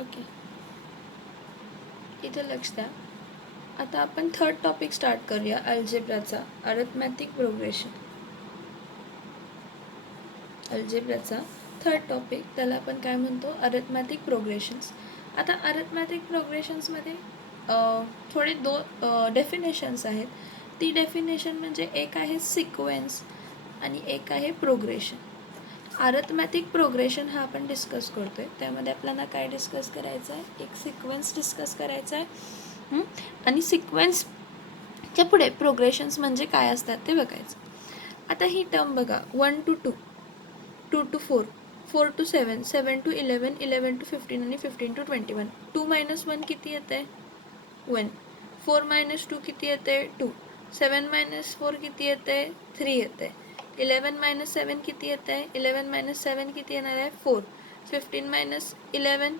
Okay, इथे लक्ष द्या. आता आपण थर्ड टॉपिक स्टार्ट करूया अल्जेब्राचा, अरिथमॅटिक प्रोग्रेशन. अल्जेब्राचा थर्ड टॉपिक, त्याला आपण काय म्हणतो, अरिथमॅटिक प्रोग्रेशन्स. आता अरिथमॅटिक प्रोग्रेशन्समध्ये थोडे डेफिनेशन्स आहेत. ती डेफिनेशन म्हणजे एक आहे सिक्वेन्स आणि एक आहे प्रोग्रेशन. अरिथमॅटिक प्रोग्रेशन हा आपण डिस्कस करतोय, त्यामध्ये आपल्याला काय डिस्कस करायचं आहे, एक सिक्वेन्स डिस्कस करायचा आहे आणि सिक्वेन्सच्या पुढे प्रोग्रेशन्स म्हणजे काय असतात ते बघायचं. आता ही टर्म बघा, 1 to 2, 2 to 4, 4 to 7, 7 to 11, 11 to 15 आणि 15 to 21. 2 minus 1 किती येते, 1. 4 minus 2 किती येते, 2. 7 minus 4 किती येते, 3 येते. 11 minus 7 किती येते, 11 minus 7 किती येणार आहे, 4. 15 minus 11,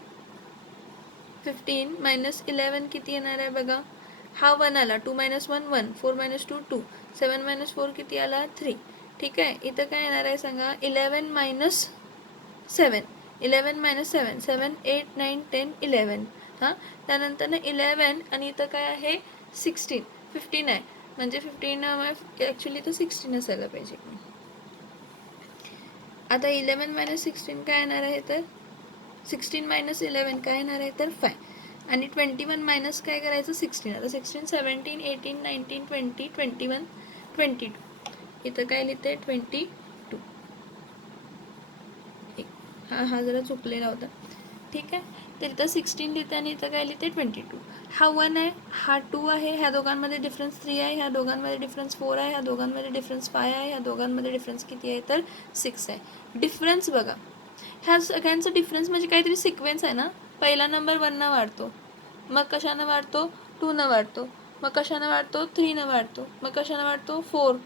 15 minus 11 किती येणार आहे बघा, हा 1 आला. 2 minus 1 1, 4 minus 2 2, 7 minus 4 किती आला, 3. ठीक आहे, इथं काय येणार आहे सांगा, 11 minus 7, 11 minus 7, 7 8 9 10 11. हां, त्यानंतर 11 आणि इथं काय आहे 16, 15 आहे, म्हणजे 15 ॲक्च्युली तर 16 असायला पाहिजे. आता 11 minus 16 काय येणार आहे, तर 16 minus 11 काय येणार आहे, तर 5. आणि 21 मायनस काय करायचं, 16. आता 16, 17 18 19 20 21 22. इथं काय लिहिते, 22. हा जरा चुकलेला होता. ठीक आहे, तर इथं 16 लिहिते आणि इथं काय लिहिते, 22. हा 1 आहे, हा 2 आहे, ह्या दोघांमध्ये डिफरन्स 3 आहे, ह्या दोघांमध्ये डिफरन्स 4 आहे, ह्या दोघांमध्ये डिफरन्स 5 आहे, ह्या दोघांमध्ये डिफरन्स किती आहे, तर 6 आहे. डिफरन्स बघा, ह्या सगळ्यांचं डिफरन्स म्हणजे काहीतरी सिक्वेन्स आहे ना. पहिला नंबर 1 वाढतो, मग कशानं वाढतो, 2 वाढतो, मग कशानं वाढतो, 3 वाढतो, मग कशानं वाढतो, 4.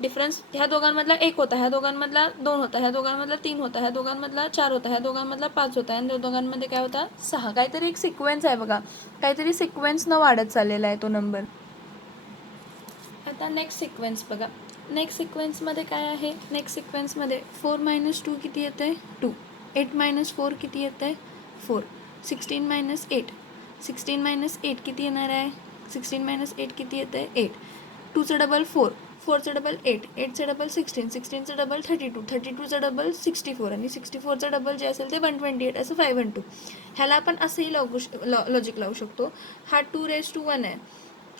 डिफरन्स ह्या दोघांमधला 1 होता, ह्या दोघांमधला 2 होता, ह्या दोघांमधला 3 होता, ह्या दोघांमधला 4 होता, ह्या दोघांमधला 5 होता, आणि दोघांमध्ये काय होता, 6. काहीतरी एक सिक्वेन्स आहे बघा, काहीतरी सिक्वेन्स न वाढत चाललेला आहे तो नंबर. आता नेक्स्ट सिक्वेन्स बघा, नेक्स्ट सिक्वेन्समध्ये काय आहे, नेक्स्ट सिक्वेन्समध्ये 4 minus 2 किती येते, 2. 8 minus 4 किती येते, 4. 16 minus 8, 16 minus 8 किती येणार आहे, 16 minus 8 किती येते, 8. 2चं डबल 4, 4चं डबल 8, 8चं डबल 16, 16चं डबल 32, 32चं डबल 64 आणि 64चं डबल जे असेल ते 128, असं 512. ह्याला आपण असंही लॉजिक लावू शकतो. हा 2 raised to 1 आहे,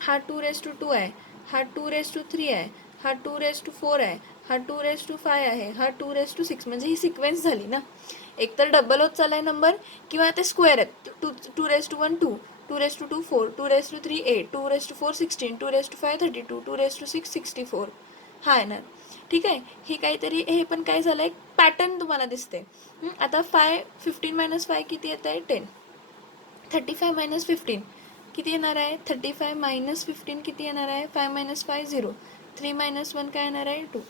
हा 2 raised to 2 आहे, हा 2 raised to 3 आहे, हा 2 raised to 4 आहे, हा 2 raised to 5 आहे, हा 2 raised to 6. म्हणजे ही सिक्वेन्स झाली ना. एकतर डबल होत चाललाय नंबर, किंवा ते स्क्वेअर आहेत. 2 raised to 1 2, 2 raised to 2 4, 2 raised to 3 8, 2 raised to 4 16, 2 raised to 5 32, 2 raised to 6 64. हा येणार. ठीक आहे, हे काहीतरी, हे पण काय झालं, एक पॅटर्न तुम्हाला दिसते. आता 15 minus 5 किती येत आहे, 10. 35 minus 15 किती येणार आहे, 35 minus 15 किती येणार आहे, 5 minus 5 0, 3 minus 1 काय येणार आहे, 2.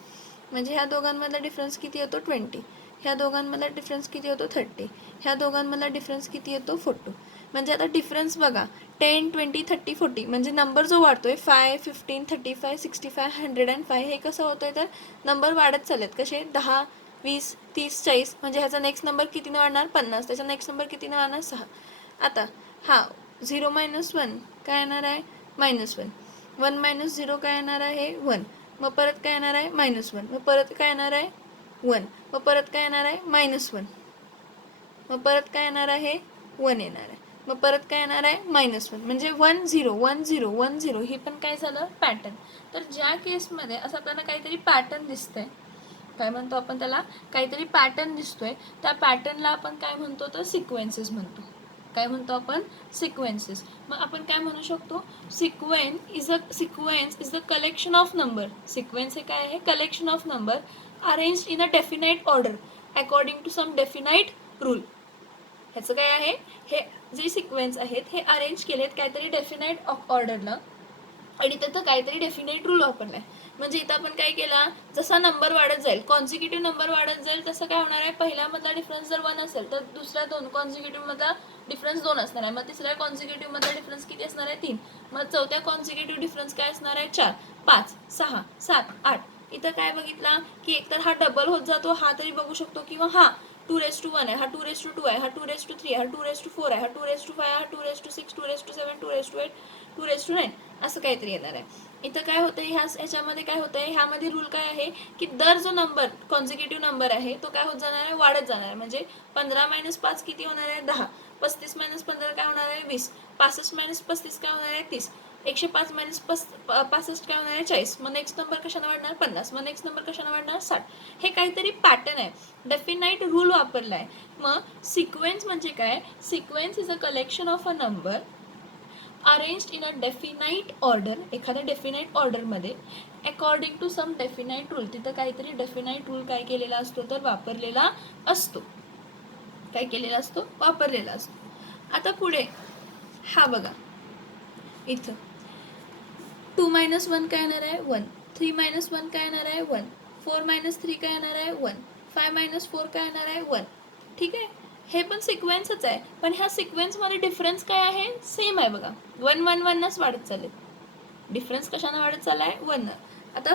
म्हणजे ह्या दोघांमधला डिफरन्स किती येतो, 20. ह्या दोघांमधला डिफरन्स किती होतो, 30. ह्या दोघांमधला डिफरन्स किती येतो, 40. म्हणजे आता डिफरन्स बघा, 10 20 30 40. म्हणजे नंबर जो वाढतोय 5 15 35 65 105, हे कसं होतंय, तर नंबर वाढत चाललेत. कसे, 10 20 30 40. म्हणजे ह्याचा नेक्स्ट नंबर कितीने वाढणार, 50. त्याचा नेक्स्ट नंबर कितीने वाढणार, 6. आता हा 0 minus 1 काय येणार आहे, -1. 1 minus 0 काय येणार आहे, 1. मग परत काय येणार आहे, -1. मग परत काय येणार आहे, 1. मग परत काय येणार आहे, -1. मग परत काय येणार आहे, 1 येणार आहे. मग परत काय येणार आहे, -1. म्हणजे 1 0 1 0 1 0. ही पण काय झालं, पॅटर्न. तर ज्या केसमध्ये असं आपल्याला काहीतरी पॅटर्न दिसतंय, काय म्हणतो आपण त्याला, काहीतरी पॅटर्न दिसतोय, त्या पॅटर्नला आपण काय म्हणतो, तर सिक्वेन्सेस म्हणतो. काय म्हणतो आपण, सिक्वेन्सेस. मग आपण काय म्हणू शकतो, sequence is the collection of number. Sequence हे काय आहे, collection of number arranged in a definite order according to some definite rule. ह्याचं काय आहे, हे जे सिक्वेन्स आहेत हे अरेंज केलेत काहीतरी डेफिनाइट ऑर्डरला, आणि त्याचं काहीतरी डेफिनेट रूल वापरलाय. म्हणजे इथं आपण काय केला, जसा नंबर वाढत जाईल, कॉन्झिक्युटिव्ह नंबर वाढत जाईल, तसं काय होणार आहे, पहिल्यामधला डिफरन्स जर 1 असेल तर दुसऱ्या 2 कॉन्झिक्युटिव्हमधला डिफरन्स 2 असणार आहे. मग तिसऱ्या कॉन्झिक्युटिव्हमधला डिफरन्स किती असणार आहे, 3. मग चौथ्या कॉन्झिक्युटिव्ह डिफरन्स काय असणार आहे, 4 5 6 7 8. इथं काय बघितला की एकतर हा डबल होत जातो, हा तरी बघू शकतो, किंवा हा 2^1 आहे, हा 2^2 आहे, हा 2^3 आहे, हा 2^4 आहे, हा 2^5 आहे, हा 2^6 2^7 2^8 2^9 असं काहीतरी येणार आहे. इथं काय होतंय, ह्याच्यामध्ये काय होतंय, ह्यामध्ये रूल काय आहे की दर जो नंबर कॉन्झिक्युटिव्ह नंबर आहे तो काय होत जाणार आहे, वाढत जाणार आहे. म्हणजे 15 - 5 किती होणार आहे, 10. 35 - 15 काय होणार आहे, 20. 65 - 35 काय होणार आहे, 30. 105 - 65 काय होणार आहे, 40. मग नेक्स्ट नंबर कशाने वाढणार, 50. मग नेक्स्ट नंबर कशाने वाढणार, 60. हे काहीतरी पॅटर्न आहे, डेफिनाइट रूल वापरला आहे. मग सिक्वेन्स म्हणजे काय, sequence is a collection of a number arranged in a definite order, एखाद्या डेफिनाइट ऑर्डरमध्ये according to some definite rule. तिथं काहीतरी डेफिनाइट रूल काय केलेला असतो तर वापरलेला असतो, काय केलेला असतो, वापरलेला असतो. आता पुढे हा बघा, इथं 2 - 1 काय येणार आहे, 1. 3 - 1 काय येणार आहे, 1. 4 - 3 काय येणार आहे, 1. 5 - 4 काय येणार आहे, 1. ठीक आहे, हे पण सिक्वेन्सच आहे, पण ह्या सिक्वेन्समध्ये डिफरन्स काय आहे, सेम आहे बघा. 1 1 1नच वाढत चालेल. डिफरन्स कशाने वाढत चाललाय, 1. आता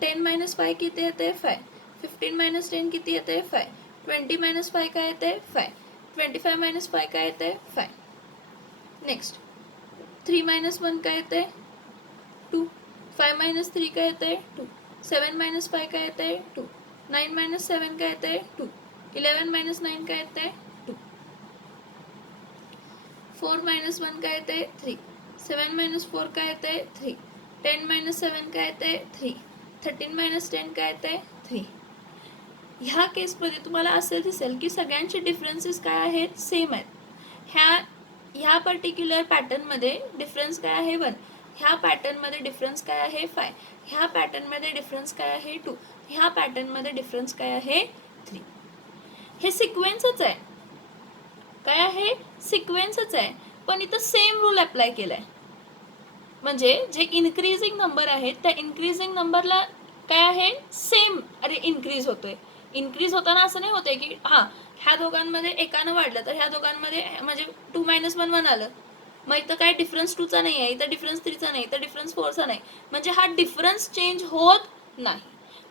10 - 5 किती येते, 5. 15 - 10 किती येते, 5. 20 - 5 काय येते, 5. 25 - 5 काय येते, 5. नेक्स्ट 3 - 1 काय येते, 2. 5 - 3 काय येते, 2. 7 - 5 काय येते, 2. 9 - 7 काय येते, 2. 11 - 9 काय येते, 2. 4 - 1 काय येते, 3. 7 - 4 काय येते, 3. 10 - 7 काय येते, 3. 13 - 10 काय येते, 3. ह्या केसमध्ये तुम्हाला असे दिसेल की सगळ्यांचे डिफरन्सेस काय आहेत, सेम आहेत. ह्या पर्टिक्युलर पॅटर्नमध्ये डिफरन्स काय आहे, 1. ह्या पॅटर्नमध्ये डिफरन्स काय आहे, 5. ह्या पॅटर्नमध्ये डिफरन्स काय आहे, 2. ह्या पॅटर्नमध्ये डिफरन्स काय आहे, 3. हे सिक्वेन्सच आहे, काय आहे, सिक्वेन्सच आहे, पण इथं सेम रूल अप्लाय केलाय. म्हणजे जे इन्क्रीजिंग नंबर आहेत त्या इन्क्रीजिंग नंबरला काय आहे, सेम अरे इन्क्रीज होतोय. इन्क्रीज होताना असं नाही होतंय की ह्या दोघांमध्ये एकानं वाढलं तर ह्या दोघांमध्ये म्हणजे 2 - 1 1 आलं, मग इथं काय डिफरन्स 2चा नाही आहे, इथं डिफरन्स 3चा नाही, इथं डिफरन्स 4चा नाही, म्हणजे हा डिफरन्स चेंज होत नाही.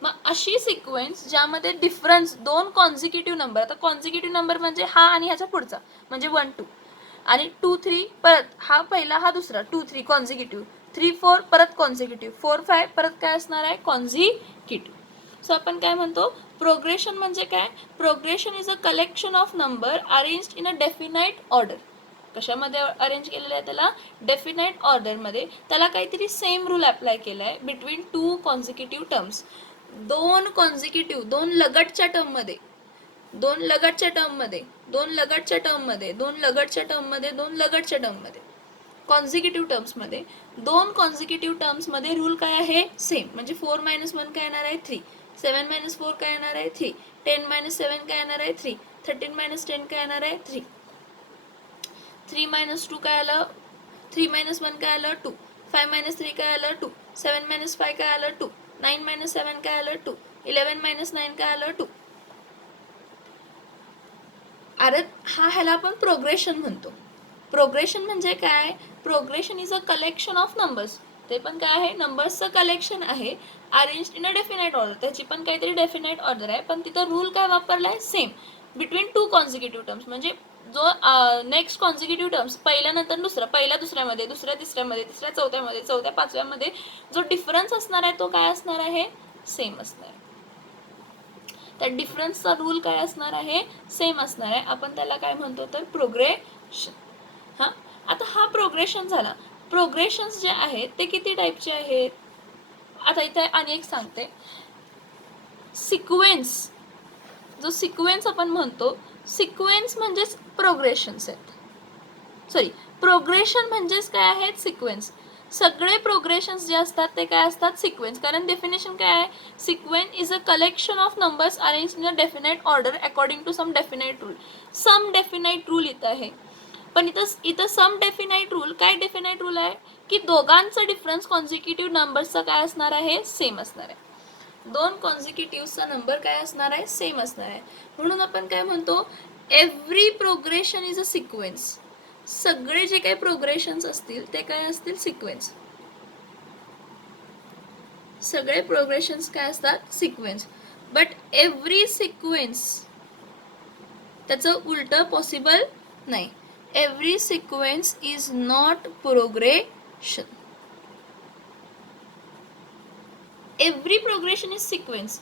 मग अशी सिक्वेन्स ज्यामध्ये डिफरन्स दोन कॉन्झिक्युटिव्ह नंबर, आता कॉन्झिक्युटिव्ह नंबर म्हणजे हा आणि ह्याच्या पुढचा म्हणजे 1 2 आणि 2 3 परत हा पहिला हा दुसरा 2 3 कॉन्झिक्युटिव्ह, 3 4 परत कॉन्झिक्युटिव्ह, 4 5 परत काय असणार आहे, कॉन्झिक्युटिव्ह. सो आपण काय म्हणतो, प्रोग्रेशन म्हणजे काय, progression is a collection of number arranged in a definite order. कशामध्ये अरेंज केलेलं आहे, त्याला डेफिनाइट ऑर्डरमध्ये. त्याला काहीतरी सेम रूल अप्लाय केला आहे बिटवीन 2 कॉन्झिक्युटिव्ह टर्म्स. दोन कॉन्झिक्युटिव्ह, दोन लगतच्या टर्ममध्ये, दोन लगतच्या टर्ममध्ये, दोन लगतच्या टर्ममध्ये, दोन लगतच्या टर्ममध्ये, दोन लगतच्या टर्ममध्ये, कॉन्झिक्युटिव्ह टर्म्समध्ये, दोन कॉन्झिक्युटिव्ह टर्म्समध्ये रूल काय आहे, सेम. म्हणजे 4 - 1 काय येणार आहे, 3. 7 - 4 काय येणार आहे, 3. 10 - 7 काय येणार आहे, 3. 13 - 10 काय येणार आहे, 3. 3 - 2 काय आलं, 3 - 1 काय आलं, 2. 5 - 3 काय आलं, 2. 7 - 5 काय आलं, 2. 9 - 7 काय आलं, 2. 11 - 9 काय आलं, 2. अरे ह्याला आपण प्रोग्रेशन म्हणतो. प्रोग्रेशन म्हणजे काय, progression is a collection of numbers. ते पण काय आहे, नंबर्सचं कलेक्शन आहे arranged in a definite order. त्याची पण काहीतरी डेफिनाइट ऑर्डर आहे, पण तिथं रूल काय वापरला आहे, सेम बिटवीन 2 कॉन्झिक्युटिव्ह टर्म्स. म्हणजे जो नेक्स्ट कॉन्झिक्युटिव्ह टर्म्स पहिल्यानंतर दुसरा, पहिल्या दुसऱ्यामध्ये, दुसऱ्या तिसऱ्यामध्ये, तिसऱ्या चौथ्यामध्ये, चौथ्या पाचव्यामध्ये जो डिफरन्स असणार आहे तो काय असणार आहे, सेम असणार आहे. त्या डिफरन्सचा रूल काय असणार आहे, सेम असणार आहे. आपण त्याला काय म्हणतो तर प्रोग्रेशन. आता हा प्रोग्रेशन झाला. प्रोग्रेशन्स जे आहेत ते किती टाईपचे आहेत, आता इथे आणि एक सांगते. सिक्वेन्स, जो सिक्वेन्स आपण म्हणतो, सिक्वेन्स म्हणजेच प्रोग्रेशन्स आहेत. सॉरी, प्रोग्रेशन म्हणजेच काय आहेत, सिक्वेन्स. सगळे प्रोग्रेशन्स जे असतात ते काय असतात, सिक्वेन्स. कारण डेफिनेशन काय आहे, sequence is a collection of numbers arrange in a definite order according to some definite rule. Some definite rule इथं आहे, पण इथं सम डेफिनाइट रूल, काय डेफिनाइट रूल आहे की दोघांचा डिफरन्स कॉन्झिक्युटिव्ह नंबर्सचा काय असणार आहे, सेम असणार आहे. दोन कॉन्झिक्युटिव्हचा नंबर काय असणार आहे, सेम असणार आहे. म्हणून आपण काय म्हणतो, every progression is a sequence. सगळे जे काही प्रोग्रेशन्स असतील ते काय असतील, सिक्वेन्स. सगळे प्रोग्रेशन्स काय असतात, सिक्वेन्स. बट एव्हरी सिक्वेन्स त्याचं उलटं पॉसिबल नाही. Every sequence is not progression. Every progression is sequence.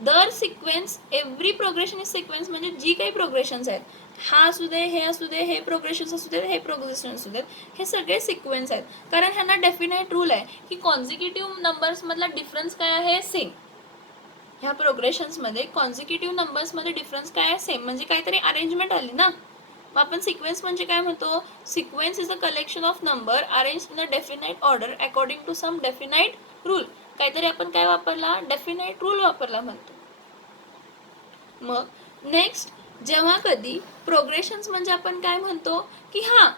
दर sequence, every progression is sequence म्हणजे जी काही प्रोग्रेशन्स आहेत, हा असू दे, हे असू दे, हे प्रोग्रेशन्स असू दे, हे प्रोग्रेशन असू देत, हे सगळे सिक्वेन्स आहेत. कारण ह्यांना डेफिनाइट रूल आहे की कॉन्झिक्युटिव्ह नंबर्समधला डिफरन्स काय आहे, सेम. ह्या प्रोग्रेशन्समध्ये कॉन्झिक्युटिव्ह नंबर्समध्ये डिफरन्स काय आहे, सेम. म्हणजे काहीतरी अरेंजमेंट आली ना. मग आपण सिक्वेन्स म्हणजे काय म्हणतो, sequence is a collection of number arrange in a definite order according to some definite rule. काहीतरी आपण काय वापरला, डेफिनाइट रूल वापरला म्हणतो. मग नेक्स्ट, जेव्हा कधी प्रोग्रेशन्स म्हणजे आपण काय म्हणतो की हां,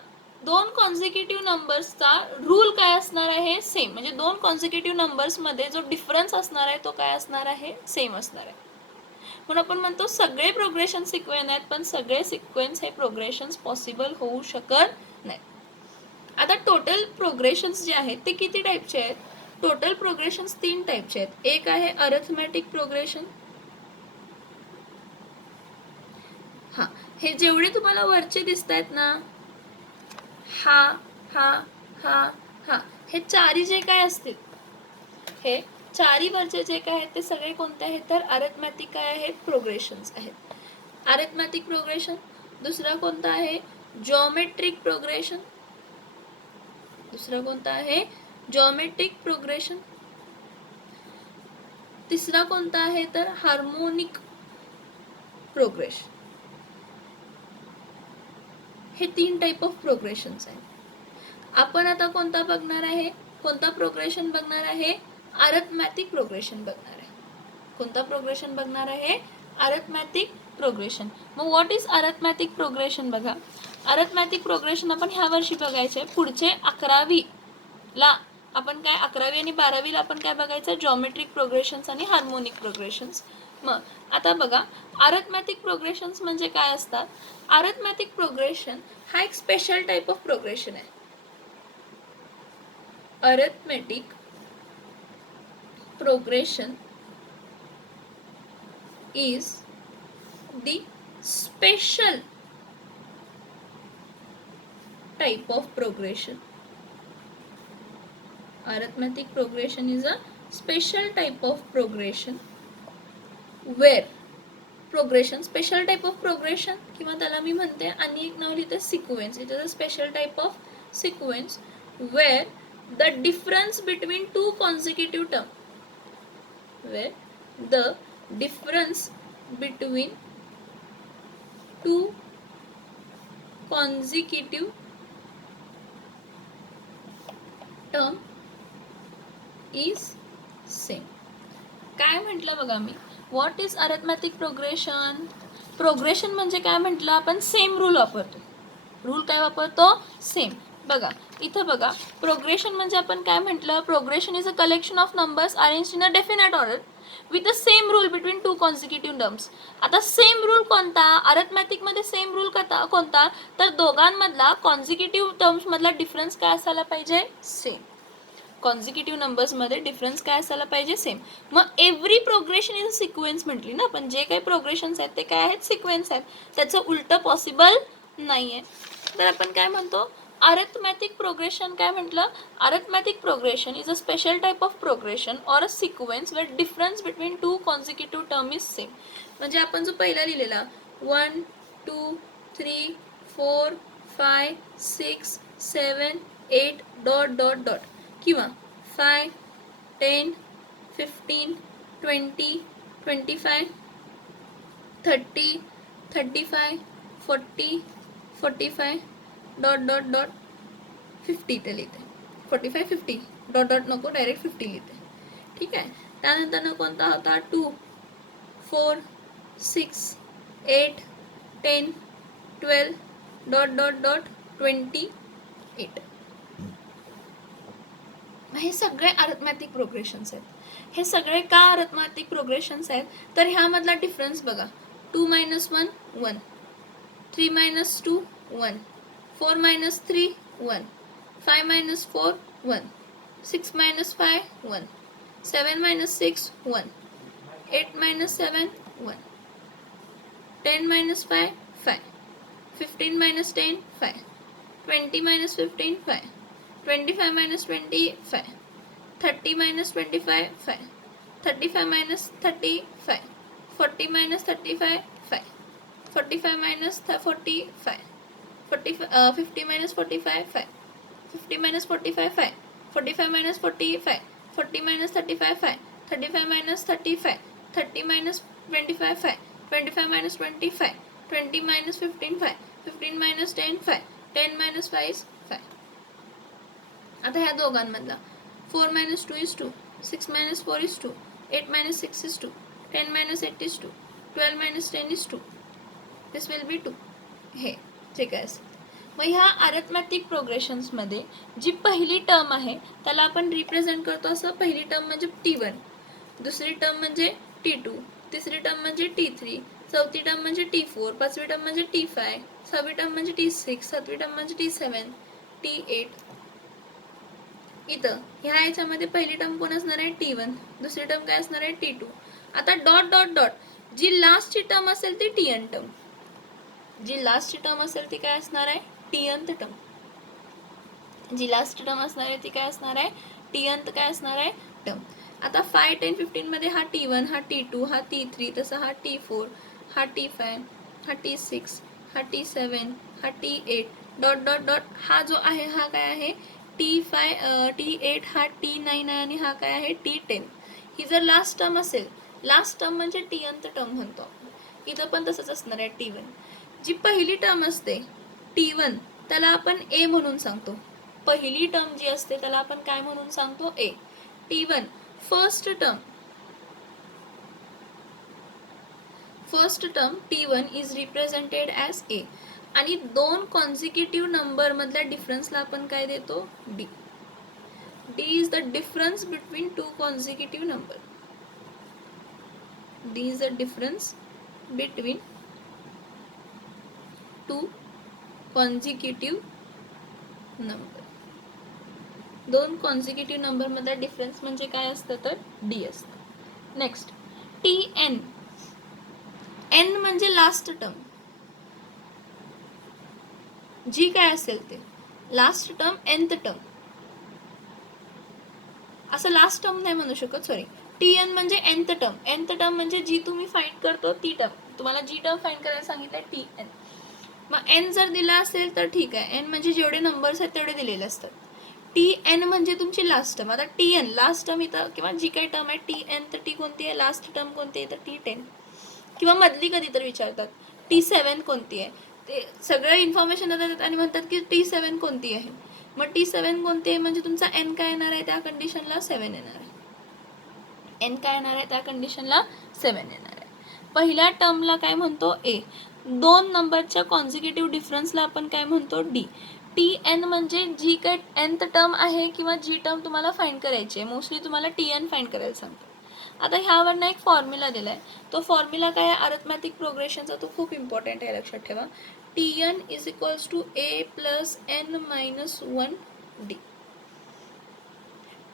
दोन कॉन्झिक्युटिव्ह नंबर्सचा रूल काय असणार आहे, सेम. म्हणजे दोन कॉन्झिक्युटिव्ह नंबर्समध्ये जो डिफरन्स असणार आहे तो काय असणार आहे, सेम असणार आहे. म्हणून आपण म्हणतो सगळे प्रोग्रेशन सिक्वेन्स आहेत, पण सगळे सिक्वेन्स हे प्रोग्रेशन्स पॉसिबल होऊ शकत नाही. आता टोटल प्रोग्रेशन्स जे आहेत ते किती टाईपचे आहेत? टोटल प्रोग्रेशन्स 3 टाईपचे आहेत. एक आहे अरिथमेटिक प्रोग्रेशन. हां, हे जेवढे तुम्हाला वरचे दिसत आहेत ना, हा हा हा हा, हे चारी जे काय असतील, हे चारी वरचे जे काय आहेत ते सगळे कोणते आहेत तर अरिथमेटिक काय आहेत, प्रोग्रेशन्स आहेत. Arithmetic progression. दुसरा कोणता आहे, जॉमेट्रिक प्रोग्रेशन. दुसरा कोणता आहे, जॉमेट्रिक प्रोग्रेशन. तिसरा कोणता आहे तर हार्मोनिक प्रोग्रेशन. हे 3 टाइप ऑफ प्रोग्रेशन्स आहेत. आपण आता कोणता बघणार आहे, कोणता प्रोग्रेशन बघणार आहे, अरिथमेटिक प्रोग्रेशन बघणार आहे. कोणता प्रोग्रेशन बघणार आहे, अरिथमेटिक प्रोग्रेशन. मग व्हॉट इज अरिथमेटिक प्रोग्रेशन बघा. अरिथमेटिक प्रोग्रेशन आपण ह्या वर्षी बघायचे. पुढचे 11वीला आपण काय, 11वी आणि 12वीला आपण काय बघायचं, जॉमेट्रिक प्रोग्रेशन्स आणि हार्मोनिक प्रोग्रेशन्स. मग आता बघा, अरिथमेटिक प्रोग्रेशन्स म्हणजे काय असतात. अरिथमेटिक प्रोग्रेशन हा एक स्पेशल टाइप ऑफ प्रोग्रेशन आहे. Arithmetic progression is the special type of progression. Arithmetic progression is a special type of progression where progression, special type of progression किंवा त्याला मी म्हणते आणि एक नाव लिहिते sequence. It is a special type of sequence where the difference between two consecutive terms, where the difference between two consecutive term is same. काय म्हटलं बघा मी, what is arithmetic progression. Progression म्हणजे काय म्हटलं आपण, सेम रूल वापरतो. Rule काय वापरतो, सेम. बघा इथं बघा, प्रोग्रेशन म्हणजे आपण काय म्हटलं, progression is a collection of numbers arranged in a definite order with the same rule between two consecutive terms. आता सेम रूल कोणता, अरिथमेटिकमध्ये सेम रूल कोणता तर दोघांमधला कॉन्झिक्युटिव्ह टर्म्समधला डिफरन्स काय असायला पाहिजे, सेम. कॉन्झिक्युटिव्ह नंबर्समध्ये डिफरन्स काय असायला पाहिजे, सेम. मग every progression is a sequence म्हटली ना, पण जे काही प्रोग्रेशन्स आहेत ते काय आहेत, सिक्वेन्स आहेत. त्याचं उलटं पॉसिबल नाही आहे. तर आपण काय म्हणतो, अरिथमेटिक प्रोग्रेशन काय म्हटलं, arithmetic progression is a special type of progression or a sequence where difference between two consecutive term is same. म्हणजे आपण जो पहिला लिहिलेला 1 2 3 4 5 6 7 8 डॉट डॉट डॉट किंवा 5 10 15 20 25 30 35 40 45 डॉट डॉट डॉट 50 ते लिहिते. 45 50 डॉट डॉट नको, डायरेक्ट 50 लिहिते. ठीक आहे. त्यानंतर कोणता होता, 2 4 6 8 10 12 डॉट डॉट डॉट 28. हे सगळे अरिथमेटिक प्रोग्रेशन्स आहेत. हे सगळे का अरिथमेटिक प्रोग्रेशन्स आहेत तर ह्यामधला डिफरन्स बघा, 2 - 1 1, 3 - 2 1, 4 - 3 1, 5 - 4 1, 6 - 5 1, 7 - 6 1, 8 - 7 1, 10 - 5 5, 15 minus 10, 5. 20 minus 15, 5. 25 minus 20, 5. 30 minus 25, 5. 35 minus 30, 5. 40 minus 35, 5. 45 minus 45. 50 minus 45, 5. 50 minus 45, 5. 45 minus 45. 40 minus 35, 5. 35 minus 35. 30 minus 25, 5. 25 minus 25. 20 minus 15, 5. 15 minus 10, 5. 10 minus 5 is 5. आता ह्या दोघांमधला 4 minus 2 is 2. 6 minus 4 is 2. 8 minus 6 is 2. 10 minus 8 is 2. 12 minus 10 is 2. This will be 2. हे जे काय असेल. मग ह्या arithmetic प्रोग्रेशन्समध्ये जी पहिली टर्म आहे त्याला आपण रिप्रेझेंट करतो असं. पहिली टर्म म्हणजे T1, दुसरी टर्म म्हणजे T2, तिसरी टर्म म्हणजे T3, चौथी टर्म म्हणजे T4, पाचवी टर्म म्हणजे T5, सहावी टर्म म्हणजे T6, सातवी टर्म म्हणजे T7, T8. इथं ह्या याच्यामध्ये पहिली टर्म कोण असणार आहे T1, दुसरी टर्म काय असणार आहे T2. आता डॉट डॉट डॉट जी लास्टची टर्म असेल ती Tn टर्म, जी लास्टची टर्म असेल ती काय असणार आहे Tnth टर्म. जी लास्ट टर्म असणार आहे ती काय असणार आहे Tnth काय असणार आहे टर्म. आता 5, 10, 15 मध्ये हा T1, हा T2, हा T3, तसा हा T4, हा T5, हा T6, हा T7, हा T8 डॉट डॉट डॉट. हा जो आहे हा काय आहे T8, हा T9 आहे आणि हा काय आहे T10. ही जर लास्ट टर्म असेल, लास्ट टर्म म्हणजे Tnth टर्म म्हणतो आपण. इथं पण तसंच असणार आहे T1. जी पहिली टर्म असते T1 त्याला आपण A म्हणून सांगतो. पहिली टर्म जी असते त्याला आपण काय म्हणून सांगतो A. T1 first term T1 is represented as A. आणि दोन कॉन्झिक्युटिव्ह नंबर मधल्या डिफरन्सला आपण काय देतो D. D is the difference between two consecutive number. D is the difference between two consecutive number. दोन कॉन्झिक्युटिव्ह नंबर मधला डिफरन्स म्हणजे काय असतं तर D असतं. Next Tn. N म्हणजे लास्ट टर्म, जी काय असेल ते लास्ट टर्म nth टर्म. असं लास्ट टर्म नाही म्हणू शकत, सॉरी. Tn म्हणजे nth टर्म. nth टर्म म्हणजे जी तुम्ही फाइंड करतो ती टर्म. तुम्हाला जी टर्म फाइंड करायला सांगितलंय Tn. मग n जर दिला असेल तर ठीक आहे. n म्हणजे जेवढे नंबर्स आहेत तेवढे दिलेले असतात. Tn म्हणजे तुमची लास्ट टर्म. आता Tn लास्ट टर्म इथं किंवा जी काही टर्म आहे Tn तर ती कोणती आहे, लास्ट टर्म कोणती आहे तर T10. किंवा मधली कधी तर विचारतात T7 कोणती आहे. ते सगळं इन्फॉर्मेशन देतात आणि म्हणतात की T7 कोणती आहे. मग T7 कोणती आहे म्हणजे तुमचा n काय येणार आहे त्या कंडिशनला 7 येणार आहे. n काय येणार आहे त्या कंडिशनला 7 येणार आहे. पहिल्या टर्मला काय म्हणतो A. दोन नंबरच्या कॉन्झिक्युटिव्ह डिफरन्सला आपण काय म्हणतो D. Tn म्हणजे जी काय nth टर्म आहे किंवा जी टर्म तुम्हाला फाइंड करायची आहे. मोस्टली तुम्हाला Tn फाइंड करायला सांगतो. आता ह्यावरनं एक फॉर्म्युला दिलाय. तो फॉर्म्युला काय आहे अरिथमॅटिक प्रोग्रेशनचा, तो खूप इम्पॉर्टंट आहे, लक्षात ठेवा. Tn is equals to A plus n minus 1D.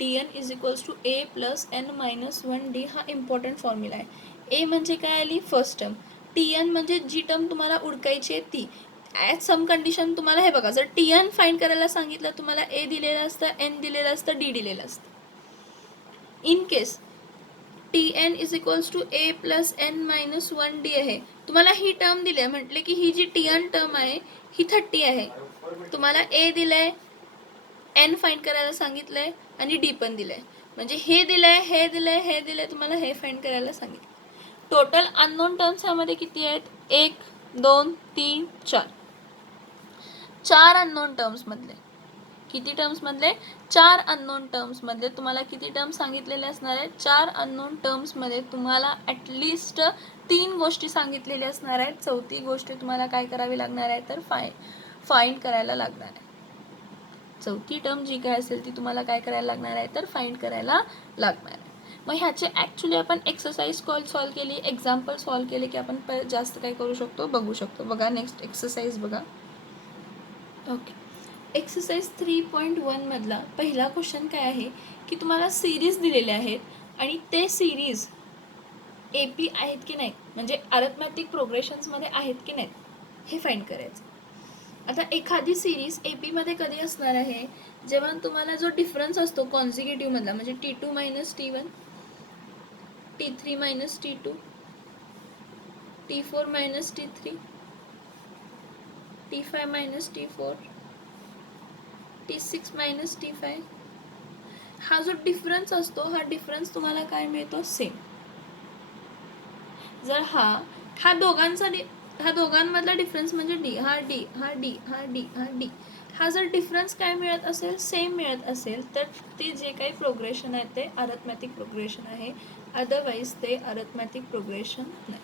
Tn is equals to A plus n minus 1D हा इम्पॉर्टंट फॉर्म्युला आहे. A म्हणजे काय आली फर्स्ट टर्म. Tn म्हणजे जी टर्म तुम्हाला उडकायची आहे ती. ॲट सम कंडिशन तुम्हाला हे बघा, जर Tn फाइंड करायला सांगितलं तुम्हाला A दिलेलं असतं, n दिलेलं असतं, D दिलेलं असतं. In case Tn is equals to A plus n minus 1D आहे. तुम्हाला ही टर्म दिली आहे, म्हटले की ही जी Tn टर्म आहे ही 30 आहे. तुम्हाला A दिलंय, n फाइंड करायला सांगितलंय आणि D पण दिलंय. म्हणजे हे दिलंय, हे दिलंय, हे दिलंय, तुम्हाला हे फाइंड करायला सांगितलं. टोटल अननोन टर्म्स ह्यामध्ये किती आहेत 1, 2, 3, 4. 4 अननोन टर्म्स मधले किती टर्म्स मधले 4 अननोन टर्म्स मधले तुम्हाला किती टर्म्स सांगितलेले असणार आहेत. 4 अननोन टर्म्स मध्ये तुम्हाला ॲटलिस्ट 3 गोष्टी सांगितलेल्या असणार आहेत. चौथी गोष्ट तुम्हाला काय करावी लागणार आहे तर फाइंड करायला लागणार आहे. चौथी टर्म जी काय असेल ती तुम्हाला काय करायला लागणार आहे तर फाइंड करायला लागणार आहे. मग ह्याचे ॲक्च्युली आपण एक्सरसाइज सॉल्व केली, एक्झाम्पल सॉल्व केले की आपण जास्त काय करू शकतो बघू शकतो. बघा नेक्स्ट एक्सरसाइज बघा. ओके, एक्सरसाइज 3.1 मधला पहिला क्वेश्चन काय आहे की तुम्हाला सिरीज दिलेले आहेत आणि ते सिरीज AP आहेत की नाही, म्हणजे अरिथमॅटिक प्रोग्रेशन्समध्ये आहेत की नाहीत हे फाइंड करायचं. आता एखादी सिरीज AP मध्ये कधी असणार आहे, जेव्हा तुम्हाला जो डिफरन्स असतो कॉन्झिक्युटिव्ह मधला, म्हणजे T2 minus T1, T3 minus T2, T4 minus T3, T5 minus T4, T6 minus T5, हा जो डिफरन्स असतो, हा डिफरन्स तुम्हाला काय मिळतो? सेम. जर हा दोघांमधला डिफरन्स म्हणजे डी, हा डी, हा डी, हा डी, हा डी, हा जर डिफरन्स काय मिळत असेल? सेम मिळत असेल, तर ते जे काही प्रोग्रेशन आहे ते अरिथमॅटिक प्रोग्रेशन आहे. अदरवाईज ते अरिथमॅटिक प्रोग्रेशन नाही.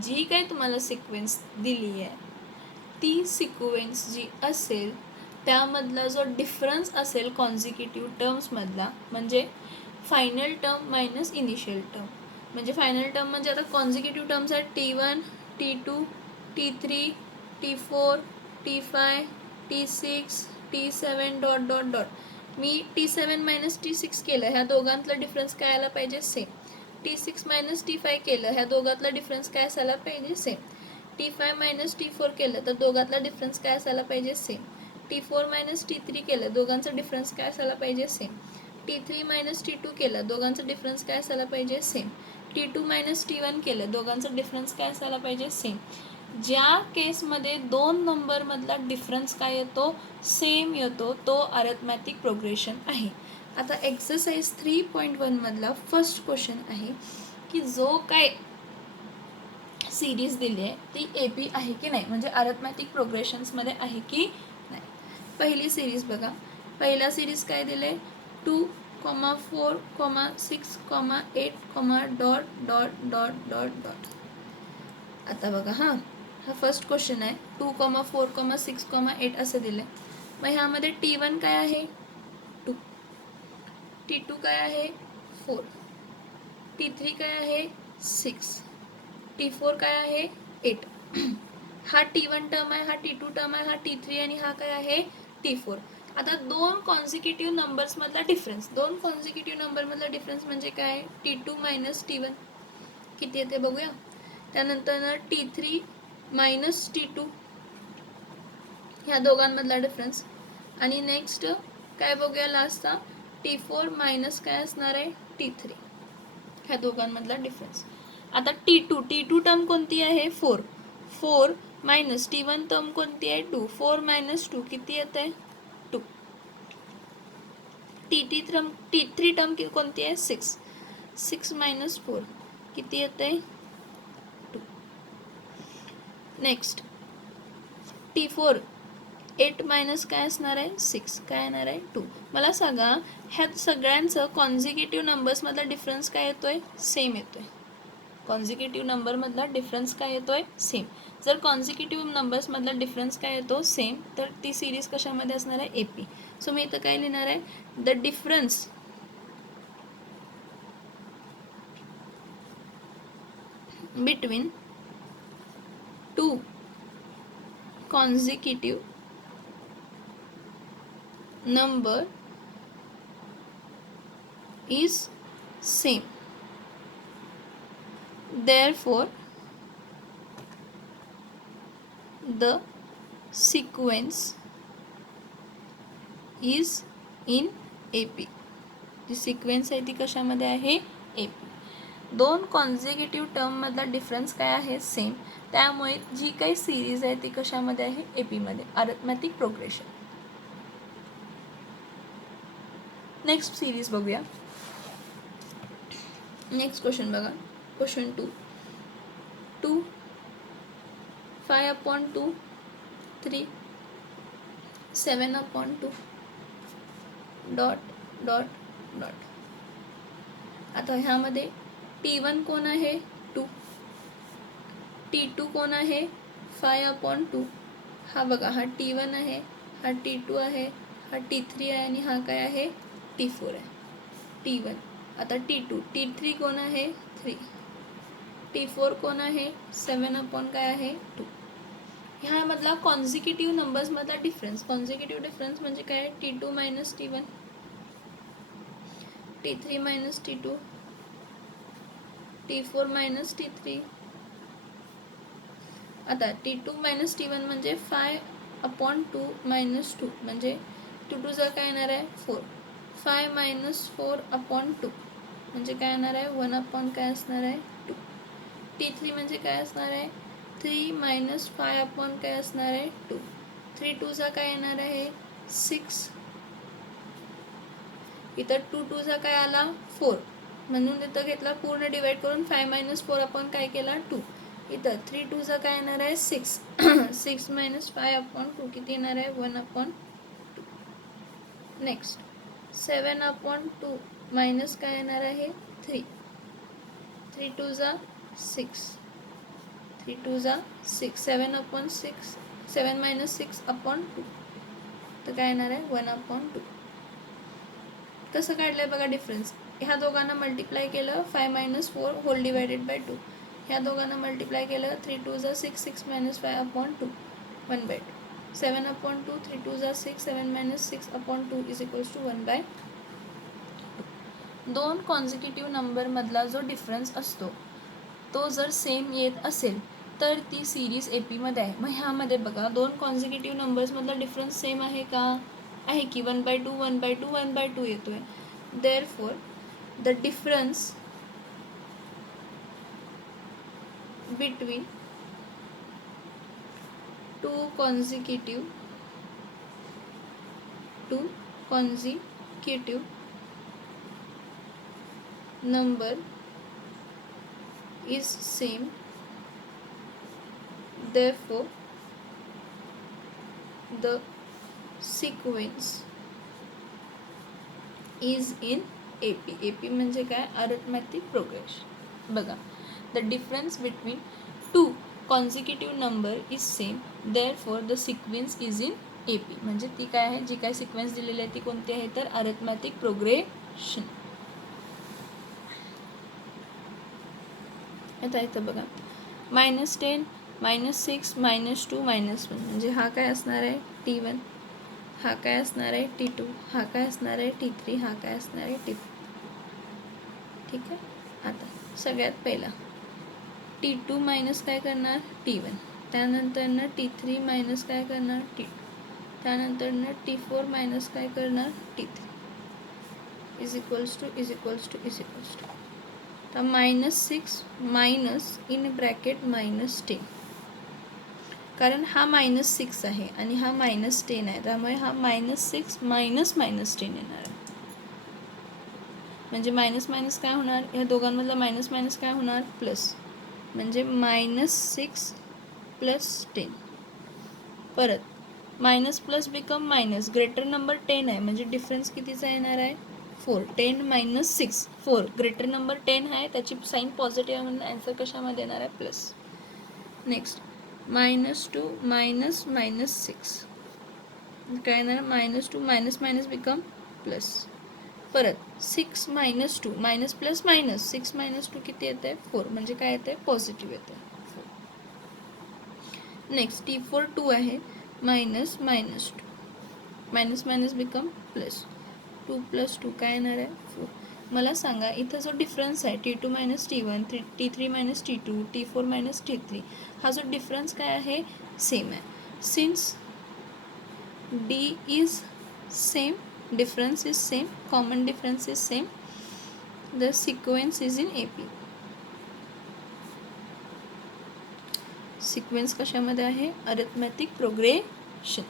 जी काही तुम्हाला सिक्वेन्स दिली आहे, ती सिक्वेन्स जी असेल त्यामधला जो डिफरन्स असेल कॉन्झिक्युटिव्ह टर्म्समधला, म्हणजे final term minus initial term, म्हणजे फायनल टर्म म्हणजे आता कॉन्झिक्युटिव्ह टर्म्स आहेत T1, T2, T3, T4, T5, T6, T7 dot dot dot. मी T7 मायनस T6 केलं, ह्या दोघांतला डिफरन्स काय आला पाहिजे? सेम. T6 मायनस T5 केलं, ह्या दोघांतला डिफरन्स काय असायला पाहिजे? सेम. T5 मायनस T4 केलं तर दोघांतला डिफरन्स काय असायला पाहिजे? सेम. T4 मायनस T3 केलं, दोघांचा डिफरन्स काय असायला पाहिजे? सेम. T3 मायनस T2 केलं, दोघांचा डिफरन्स काय असायला पाहिजे? सेम. T2 मायनस T1 केलं, दोघांचा डिफरन्स काय असायला पाहिजे? सेम. ज्या केसमध्ये दोन नंबरमधला डिफरन्स काय येतो? सेम येतो, तो अरिथमॅटिक प्रोग्रेशन आहे. आता एक्सरसाइज 3.1 मधला फर्स्ट क्वेश्चन आहे की जो काय सिरीज दिली आहे ती AP आहे की नाही, म्हणजे अरिथमॅटिक प्रोग्रेशन्समध्ये आहे की नाही. पहिली सिरीज बघा. पहिला सिरीज काय दिले? 2, 4, 6, 8, dot dot dot dot dot. आता बघा, हा फर्स्ट क्वेश्चन आहे. 2, 4, 6, 8 असे दिले. मग ह्यामध्ये T1 काय आहे? 2. T2 काय आहे? 4. T3 काय आहे? 6. T4 काय आहे? 8. हा T1 टर्म आहे, हा T2 टर्म आहे, हा T3 आणि हा काय आहे? T4. आता दोन कॉन्झिक्युटिव्ह नंबर्स मधला डिफरन्स, दोन कॉन्झिक्युटिव्ह नंबर मधला डिफरन्स म्हणजे काय? T2 मायनस T1 किती येते बघूया. त्यानंतर T3 मायनस T2, ह्या दोघांमधला डिफरन्स. आणि नेक्स्ट काय बघूया लास्टचा? T4 मायनस काय असणार आहे? T3, ह्या दोघांमधला डिफरन्स. आता T2 टर्म कोणती आहे? 4. 4 मायनस T1 टर्म कोणती आहे? 2. 4 मायनस 2 किती येते? 2. T3 टर्म कोणती आहे? 6. 6 मायनस 4 किती येते? 2. नेक्स्ट T4 8 मायनस काय असणार आहे? 6, काय येणार आहे? 2. मला सांगा, ह्या सगळ्यांचं कॉन्झिक्युटिव्ह नंबर्समधला डिफरन्स काय येतोय? सेम येतोय. कॉन्झिक्युटिव्ह नंबरमधला डिफरन्स काय येतोय? सेम. जर कॉन्झिक्युटिव्ह नंबर्समधला डिफरन्स काय येतो? सेम, तर ती सिरीज कशामध्ये असणार आहे? AP. सो मी इथं काय लिहिणार आहे? The difference between to consecutive number is same. Therefore, the sequence is in AP. जी सिक्वेन्स आहे ती कशामध्ये आहे? AP. दोन कॉन्झिक्युटिव्ह टर्ममधला डिफरन्स काय आहे? सेम. त्यामुळे जी काही सिरीज आहे ती कशामध्ये आहे? AP मध्ये. Arithmetic progression. नेक्स्ट सिरीज बघूया. नेक्स्ट क्वेश्चन बघा. क्वेश्चन 2. 2, 5/2, 3, 7/2, dot dot dot. आता ह्यामध्ये T1 कोण आहे? 2. T2 कोण आहे? 5/2. हा बघा, हा T1 आहे, हा T2 आहे, हा T3 आहे आणि हा काय आहे? T4 आहे. T1. आता T2, T3 कोण आहे? 3. T4 कोण आहे? 7/ काय आहे? 2. ह्यामधला कॉन्झिक्युटिव्ह नंबर्समधला डिफरन्स. कॉन्झिक्युटिव्ह डिफरन्स म्हणजे काय? T2 minus T1, T3 minus T2, T4 minus T3. आता T2 मायनस T1 म्हणजे 5/2 मायनस 2 म्हणजे 2 2 काय येणार आहे 4. 5 मायनस 4/2 म्हणजे काय येणार आहे 1 काय असणार आहे 2. T3 म्हणजे काय असणार आहे 3 मायनस 5 काय असणार आहे 2. 3 2 काय येणार आहे 6. इथं 2 2 काय आला 4 म्हणून इथं घेतला पूर्ण डिवाइड करून 5 मायनस 4 आपण काय केला 2. इथं 3 2 काय येणार आहे 6. 6 मायनस 5/2 किती येणार आहे 1/2. नेक्स्ट 7/2 मायनस काय येणार आहे 3. 3 2 6. 3 2 6. 7/6. 7 मायनस 6/2 तर काय येणार आहे 1/2. कसं काढलंय बघा डिफरन्स. ह्या दोघांना मल्टिप्लाय केलं 5 मायनस 4 होल डिवायडेड बाय 2. ह्या दोघांना मल्टिप्लाय केलं 3 2 6. 6 minus 5/2 1/2. 7/2 3 2 6. 7 minus 6/2 is equals to 1/2. दोन कॉन्झिक्युटिव्ह नंबरमधला जो डिफरन्स असतो तो जर सेम येत असेल तर ती सिरीज एपीमध्ये आहे. मग ह्यामध्ये बघा दोन कॉन्झिक्युटिव्ह नंबर्समधला डिफरन्स सेम आहे का आहे की 1/2 1/2 1/2 येतोय. Therefore the difference between to consecutive number is same, therefore the sequence is in AP. AP म्हणजे काय अरिथमॅटिक प्रोग्रेशन. बघा the difference between two consecutive number is same, therefore the sequence is in AP. म्हणजे ती काय आहे जी काय sequence दिलेली आहे ती कोणती आहे तर अरिथमॅटिक प्रोग्रेशन. आता इथं बघा -10 -6 -2 -1 म्हणजे हा काय असणार आहे T1, हा काय असणार आहे T2, हा काय असणार आहे T3, हा काय असणार आहे T4. ठीक आहे. आता सगळ्यात पहिला T2 मायनस काय करणार T1, त्यानंतरनं T3 मायनस काय करणार T2, त्यानंतरनं T4 मायनस काय करणार T3 इज इक्वल्स टू तर -6 मायनस इन ब्रॅकेट -10, कारण हा -6 आहे आणि हा -10 आहे त्यामुळे हा -6 मायनस -10 येणार आहे. म्हणजे मायनस मायनस काय होणार ह्या दोघांमधला मायनस मायनस काय होणार प्लस, म्हणजे -6 + 10. परत minus plus become minus, greater number 10 आहे म्हणजे डिफरन्स कितीचा येणार आहे 4. 10 - 6 4, ग्रेटर नंबर 10 आहे त्याची साईन पॉझिटिव्ह म्हणून आन्सर कशामध्ये येणार आहे प्लस. नेक्स्ट -2 -6 काय येणार -2 मायनस मायनस बिकम प्लस. परत 6 - 2 मायनस प्लस मायनस, 6 - 2 किती येते 4 म्हणजे काय येते पॉझिटिव्ह येते 4. नेक्स्ट T4 2 आहे -2 मायनस मायनस बिकम प्लस, 2 + 2 काय येणार आहे 4. मला सांगा इथं जो डिफरन्स आहे T2 - T1, T3 - T2, T4 - T3, हा जो डिफरन्स काय आहे सेम आहे. Since D is same, difference is same, common difference is same, the sequence is in AP. Sequence कशामध्ये आहे अरिथमॅटिक प्रोग्रेशन.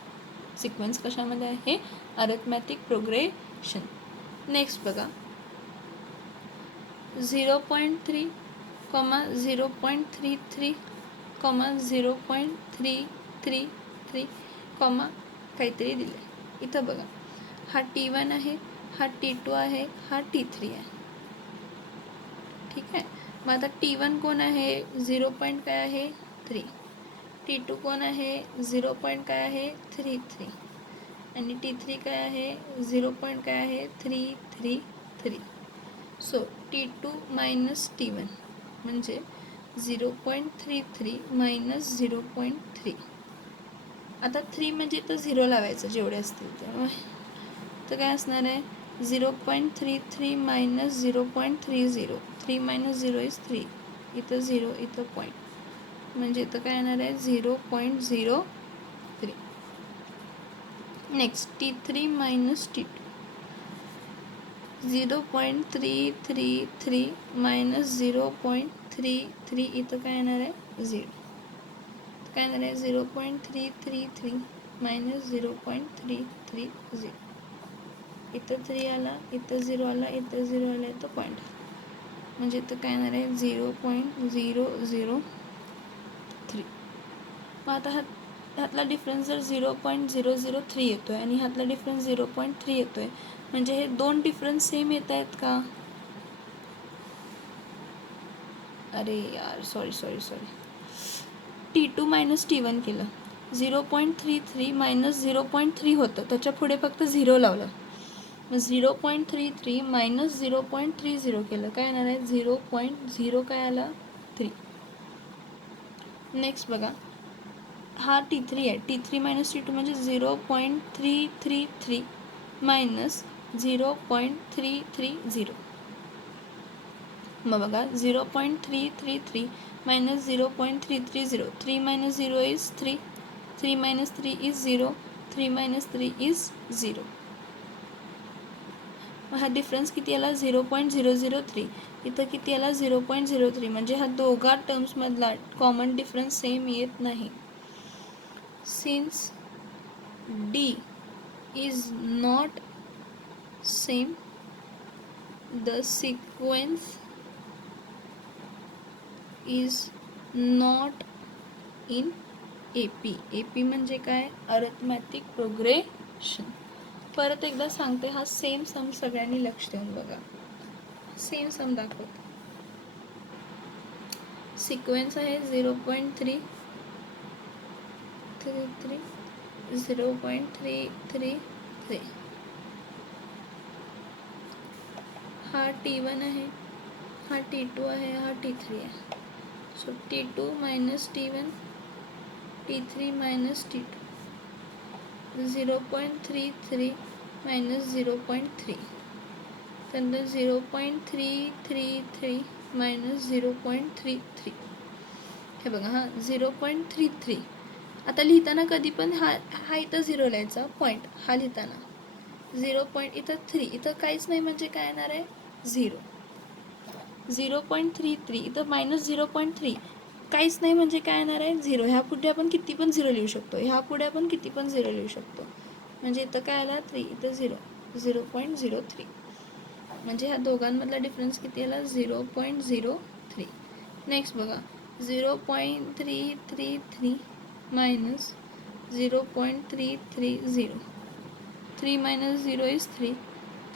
सिक्वेन्स कशामध्ये आहे अरिथमॅटिक प्रोग्रेशन. नेक्स्ट बघा 0.3, 0.33, 0.333, काहीतरी दिलं आहे. इथं बघा हा T1 आहे, हा T2 आहे, हा T3 आहे. ठीक आहे. मग आता T1 कोण आहे 0. काय आहे 3, T2 कोण आहे 0. काय आहे 3 आणि T3 काय आहे 0. काय आहे 3 सो T2 - T1 म्हणजे 0.33 - 0.3. आता 3 म्हणजे इथं 0 लावायचं जेवढे असतील ते, तर काय असणार आहे 0.33 - 0.30. 3 - 0 इज 3, इथं 0 इथं पॉईंट म्हणजे इथं काय येणार आहे 0.03. Next T3 minus T2 0.333 minus 0.33 इथं काय येणार आहे 0. काय येणार आहे 0.333 मायनस 0.330. इथं 3 आला, इथं 0 आला, इथं 0 आला, इथं पॉईंट. म्हणजे इथं काय येणार आहे 0.003. मग आता ह्यातला डिफरन्स जर 0.003 येतो आहे आणि ह्यातला डिफरन्स 0.3 येतो आहे, म्हणजे हे दोन डिफरन्स सेम येत आहेत का? अरे यार सॉरी T2 मायनस T1 केलं, 0.33 मायनस 0.3 होतं, त्याच्या पुढे फक्त 0 लावलं. मग 0.33 मायनस 0.30 केलं, काय येणार आहे 0.0 काय आला 3. नेक्स्ट बघा, हा T3 आहे, T3 मायनस T2 म्हणजे 0.333 मायनस 0.330. मग बघा 0.333 minus 0.330, 3 minus 0 is 3, 3 minus 3 is 0, 3 minus 3 is 0. हा डिफरन्स किती आला 0.003. इथं किती आला 0.03. म्हणजे हा दोघा टर्म्समधला कॉमन डिफरन्स सेम येत नाही. Since D is not same, the sequence is not in AP. AP म्हणजे काय, अरिथमॅटिक प्रोग्रेशन. परत एकदा सांगते, हा सेम सम सगळ्यांनी लक्ष देऊन बघा. सेम सम दाखवते. सिक्वेन्स आहे 0.333, 0.333. हा T1 आहे, हा T2 आहे, हा T3 आहे. So T2 minus T1, T3 minus T2, 0.33 minus 0.3, त्यानंतर 0.333 मायनस 0.33. हे बघा, हा 0.33. आता लिहिताना कधी पण हा इथं 0 लिहायचा, पॉईंट हा लिहिताना 0. इथं 3, इथं काहीच नाही म्हणजे काय येणार आहे 0. 0.33 इथं मायनस 0.3, काहीच नाही म्हणजे काय येणार आहे 0. ह्या पुढे आपण किती पण 0 लिहू शकतो, ह्या पुढे आपण किती पण 0 लिहू शकतो. म्हणजे इथं काय आला 3, इथं 0, 0.03. म्हणजे ह्या दोघांमधला डिफरन्स किती आला 0.03. नेक्स्ट बघा 0.333 मायनस 0.330, 3 मायनस 0 इज 3,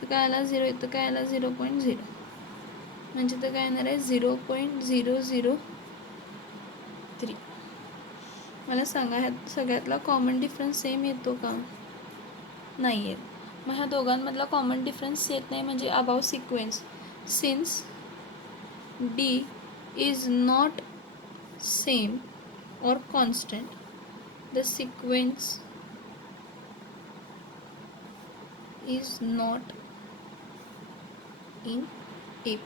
तर काय आला 0, इथं काय आला 0.0. म्हणजे तर काय येणार आहे 0.003. मला सांगा, ह्यात सगळ्यातला कॉमन डिफरन्स सेम येतो का? नाही येत. मग ह्या दोघांमधला कॉमन डिफरन्स येत नाही म्हणजे above sequence, since D is not same or constant, the sequence is not in AP.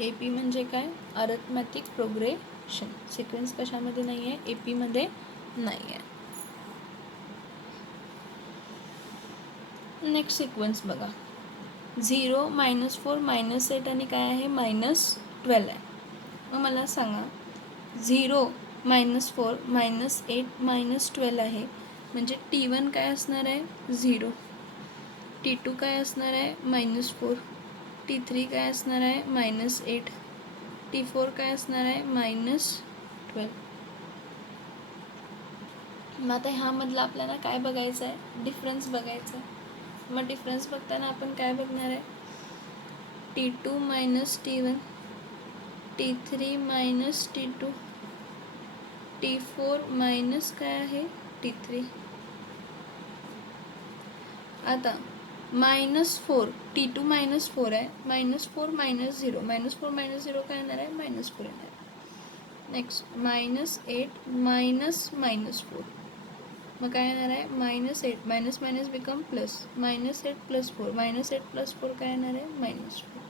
AP म्हणजे काय, अरिथमॅटिक प्रोग्रेशन. सिक्वेन्स कशामध्ये नाही आहे, AP मध्ये नाही आहे. नेक्स्ट सिक्वेन्स बघा, 0 -4 -8 आणि काय आहे -12 आहे. मग मला सांगा 0 -4 -8 -12 आहे, म्हणजे T1 काय असणार आहे 0, T2 काय असणार आहे -4, T3 काय असणार आहे -8, T4 काय असणार आहे -12. मग आता ह्यामधलं आपल्याला काय बघायचं आहे, डिफरन्स बघायचा आहे. मग डिफरन्स बघताना आपण काय बघणार आहे, T2 minus T1, T3 minus T2, T4 minus काय आहे T3. आता -4, T2 -4 आहे, -4 -0, -4 -0 काय येणार आहे -4 येणार आहे. नेक्स्ट -8 -4, मग काय येणार आहे -8, मायनस मायनस बिकम प्लस, -8 + 4, -8 + 4 काय येणार आहे -4.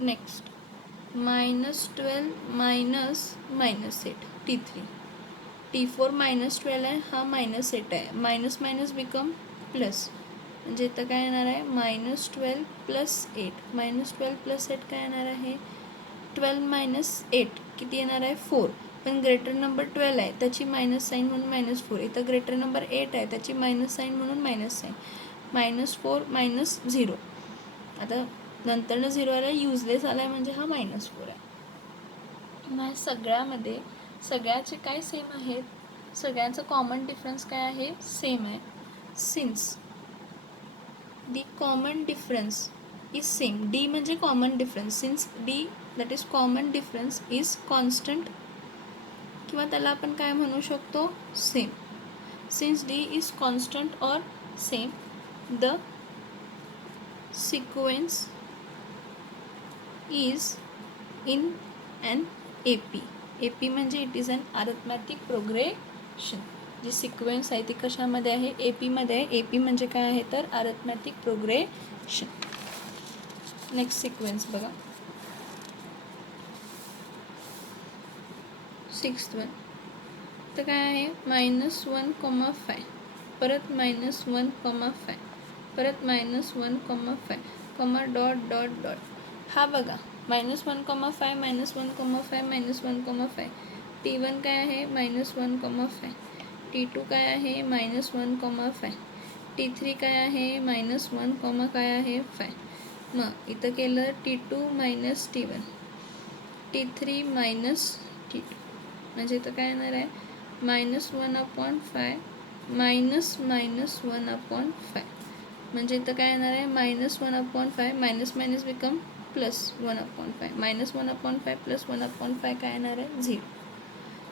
Next -12 -8 T3. T4 -12 आहे, हा -8 आहे. मायनस मायनस बिकम प्लस, म्हणजे इथं काय येणार आहे -12 + 8. -12 + 8 काय येणार आहे 12 - 8 किती येणार आहे 4. पण ग्रेटर नंबर 12 आहे त्याची मायनस साईन म्हणून -4. इथं ग्रेटर नंबर 8 आहे त्याची मायनस साईन म्हणून मायनस साईन. -4 - 0. आता नंतरनं 0 आला युजलेस आला आहे म्हणजे हा -4 आहे. मग सगळ्यामध्ये सगळ्याचे काय सेम आहेत, सगळ्यांचं कॉमन डिफरन्स काय आहे सेम आहे. Since the common difference is same, D म्हणजे common difference, since D that is common difference is constant, किंवा त्याला आपण काय म्हणू शकतो same. Since D is constant और same, the sequence is in an AP. AP म्हणजे it is an arithmetic progression. जी सिक्वेन्स आहे ती कशामध्ये आहे AP मध्ये आहे. AP म्हणजे काय आहे तर अरिथमॅटिक प्रोग्रेशन. नेक्स्ट सिक्वेन्स बघा 6th वन. तर काय आहे -1,5 परत -1,5 परत -1,5 डॉट डॉट डॉट. हा बघा -1,5 -1,5 -1,5. T1 काय आहे -1,5. T2 काय आहे -1,5. T3 काय आहे -1, काय आहे 5. मग इथं केलं T2 - T1 T3 - T2, म्हणजे इथं काय येणार आहे -1/5 -1/5, म्हणजे इथं काय येणार आहे -1/5 मायनस मायनस बिकम +1/5. -1/5 + 1/5 काय येणार आहे 0.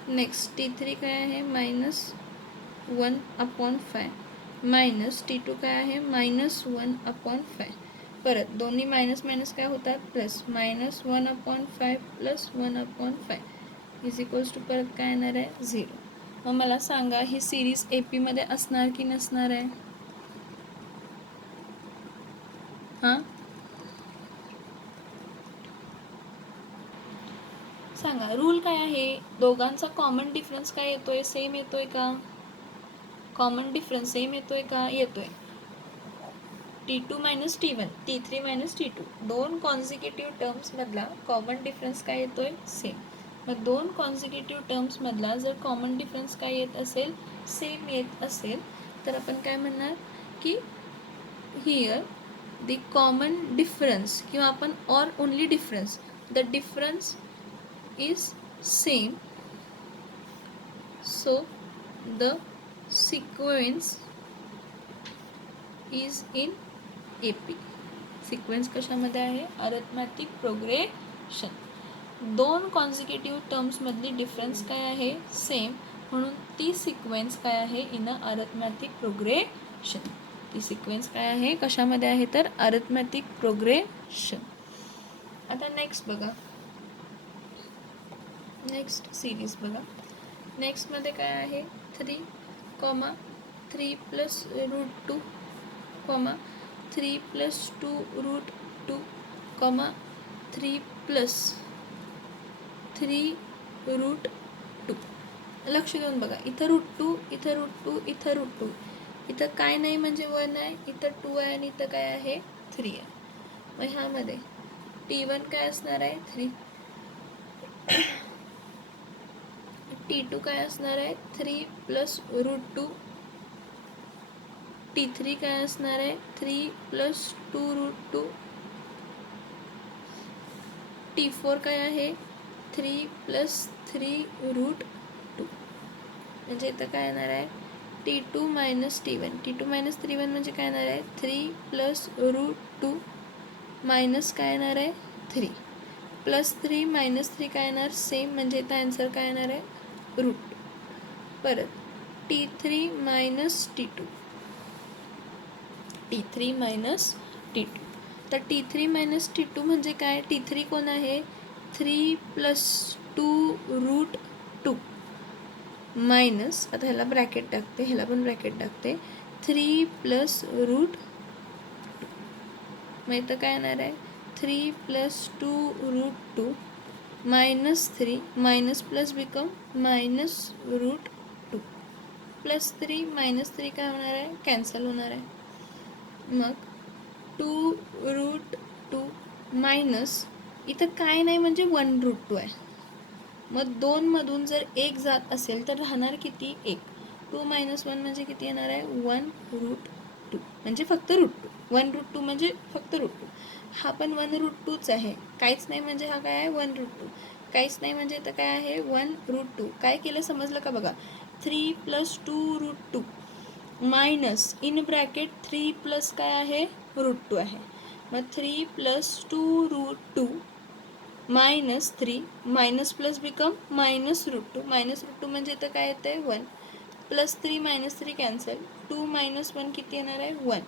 नेक्स्ट T3 काय आहे -1/5 मायनस T2 काय आहे -1/5. परत दोन्ही मायनस मायनस काय होतात प्लस, -1/5 + 1/5 इज इक्वल्स टू परत काय येणार आहे 0. मग मला सांगा ही सिरीज AP मध्ये असणार की नसणार आहे. हां सांगा रूल काय आहे, दोघांचा कॉमन डिफरन्स काय येतोय सेम येतोय का, कॉमन डिफरन्स सेम येतोय का येतोय. T2 - T1 T3 - T2 दोन कॉन्झिक्युटिव्ह टर्म्स मधला कॉमन डिफरन्स काय येतोय सेम. मग दोन कॉन्झिक्युटिव्ह टर्म्स मधला जर कॉमन डिफरन्स काय येत असेल सेम येत असेल तर आपण काय म्हणणार की हिअर द कॉमन डिफरन्स, किंवा आपण or only difference, the difference is same, so the sequence is in AP. Sequence कशामध्ये आहे अरिथमॅटिक प्रोग्रेशन. दोन कॉन्झिक्युटिव्ह टर्म्स मधली डिफरन्स काय आहे सेम, म्हणून ती सिक्वेन्स काय आहे इन अ अरिथमॅटिक प्रोग्रेशन. ती सिक्वेन्स काय आहे कशामध्ये आहे तर अरिथमॅटिक प्रोग्रेशन. आता नेक्स्ट बघा, नेक्स्ट सिरीज बघा. नेक्स्ट मध्ये काय आहे 3, 3 + √2, 3 + 2√2, 3 + 3√2. लक्ष देऊन बघा, इथं √2 इथं √2 इथं √2. इथं काय नाही म्हणजे 1 आहे, इथं 2 आहे आणि इथं काय आहे 3 आहे. मग ह्यामध्ये T1 काय असणार आहे 3, T2 काय असणार आहे 3 + √2, T3 काय असणार आहे 3 + 2√2, T4 काय आहे 3 + 3√2. म्हणजे इथं काय येणार आहे T2 - T1 T2 - T1 म्हणजे काय येणार आहे 3 + √2 मायनस काय येणार आहे 3 +3 -3 काय येणार सेम, म्हणजे इथं आन्सर काय येणार आहे √2. परत T3 - T2 T3 - T2. तर T3 - T2 म्हणजे काय, T3 कोण आहे 3 + 2√2 मायनस, आता ह्याला ब्रॅकेट टाकते ह्याला पण ब्रॅकेट टाकते 3 + √2. मग इथं काय येणार आहे 3 + 2√2 -3 माइनस प्लस बिकम -√2 +3 -3 काय होणार आहे, कॅन्सल होणार आहे. मग 2√2 मायनस इथं काय नाही म्हणजे 1√2 आहे. मग 2मधून जर 1 जात असेल तर राहणार किती, 1. 2 - 1 म्हणजे किती येणार आहे, 1√2 म्हणजे फक्त √2. 1√2 म्हणजे फक्त √2. हा पण 1√2च आहे, काहीच नाही म्हणजे हा काय आहे, 1√2. काहीच नाही म्हणजे इथं काय आहे, 1√2. काय केलं समजलं का बघा. 3 + 2√2 मायनस इन ब्रॅकेट 3 प्लस काय आहे, √2 आहे. मग 3 + 2√2 -3 मायनस प्लस बिकम -√2. -√2 म्हणजे इथं काय येतं आहे, 1. +3 -3 कॅन्सल. 2 - 1 किती येणार आहे, 1.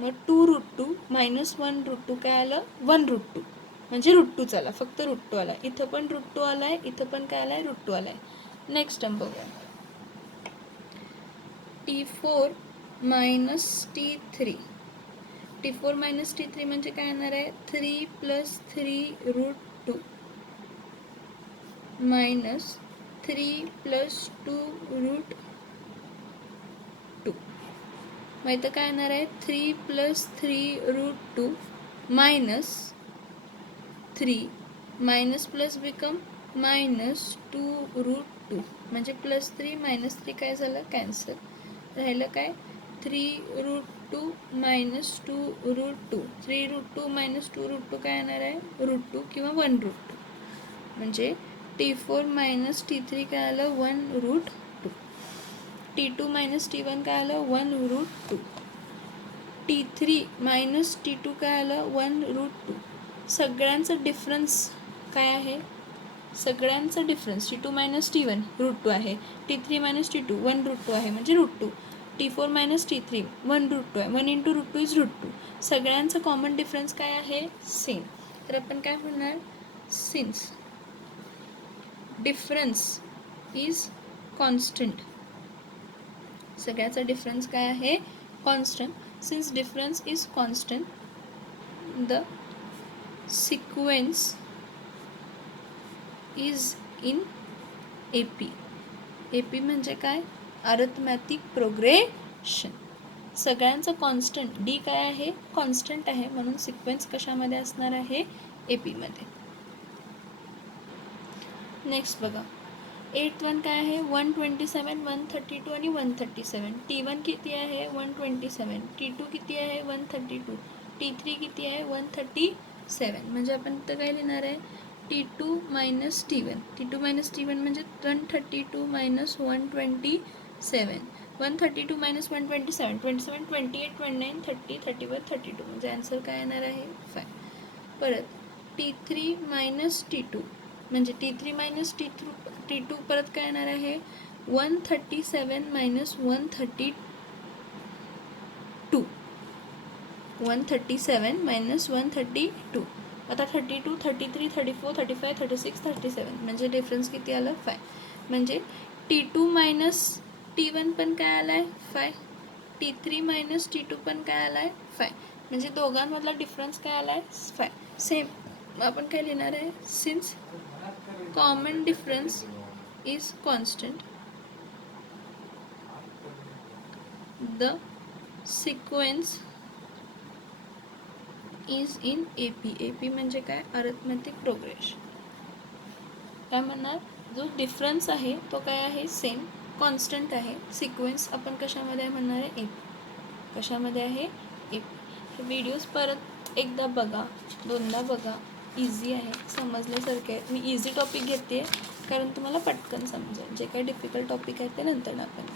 मग 2√2 - 1√2 काय आलं, 1√2 म्हणजे √2 आला, फक्त √2 आला. इथं पण √2 आला आहे, इथं पण काय आला आहे, √2 आला आहे. नेक्स्ट टर्म बघूया. T4 - T3. T4 - T3 म्हणजे काय येणार आहे, 3 + 3√2 मायनस 3 + 2√2. मग इथं काय येणार आहे, 3 + 3√2 मायनस 3 मायनस प्लस बिकम -2√2 म्हणजे +3 - 3 काय झालं, कॅन्सल. राहिलं काय, 3√2 - 2√2. 3√2 - 2√2 काय येणार आहे, √2 किंवा 1√2 म्हणजे T4 - T3 काय आलं, 1√2. T2 - T1 काय आलं, 1√2. T3 - T2 काय आलं, 1√2. सगळ्यांचं डिफरन्स काय आहे, सगळ्यांचं डिफरन्स T2 - T1 √2 आहे. T3 - T2 1√2 आहे म्हणजे √2. T4 - T3 1√2 आहे. 1 × √2 इज √2. सगळ्यांचं कॉमन डिफरन्स काय आहे, सेम. तर आपण काय म्हणणार, सिन्स डिफरन्स इज कॉन्स्टंट. सगळ्याचा डिफरन्स काय आहे, constant. Since difference is constant, the sequence is in AP. AP म्हणजे काय, अरिथमॅटिक प्रोग्रेशन. सगळ्यांचं कॉन्स्टंट D काय आहे, कॉन्स्टंट आहे, म्हणून सिक्वेन्स कशामध्ये असणार आहे, AP मध्ये. नेक्स्ट बघा. 8th काय आहे, 127 132 आणि 137. T1 किती आहे, 127. T2 किती आहे, 132. T3 किती आहे, 137. म्हणजे आपण इथं काय लिहिणार आहे, T2 - T1. T2 - T1 म्हणजे 132 - 127. 132 - 127 27 28 29 30 31 32 म्हणजे आन्सर काय येणार आहे, 5. परत T3 - T2 म्हणजे T3 - T2 परत काय येणार आहे, 137 - 132. 137 - 132. आता 32 33 34 35 36 37 म्हणजे डिफरन्स किती आलं, 5. म्हणजे T2 - T1 पण काय आला आहे, 5. T3 - T2 पण काय आला आहे, 5. म्हणजे दोघांमधला डिफरन्स काय आला आहे, 5. सेम आपण काय लिहिणार आहे, since common difference is constant, the sequence is in AP. AP म्हणजे काय, अरिथमॅटिक प्रोग्रेशन. काय म्हणणार, जो डिफरन्स आहे तो काय आहे, सेम कॉन्स्टंट आहे. सिक्वेन्स आपण कशामध्ये आहे म्हणणार आहे, AP. कशामध्ये आहे, AP. हे व्हिडिओज परत एकदा बघा, दोनदा बघा, इझी आहे, समजल्यासारखे आहे. मी इझी टॉपिक घेते कारण तुम्हाला पटकन समजेल. जे काही डिफिकल्ट टॉपिक आहे ते नंतर आपण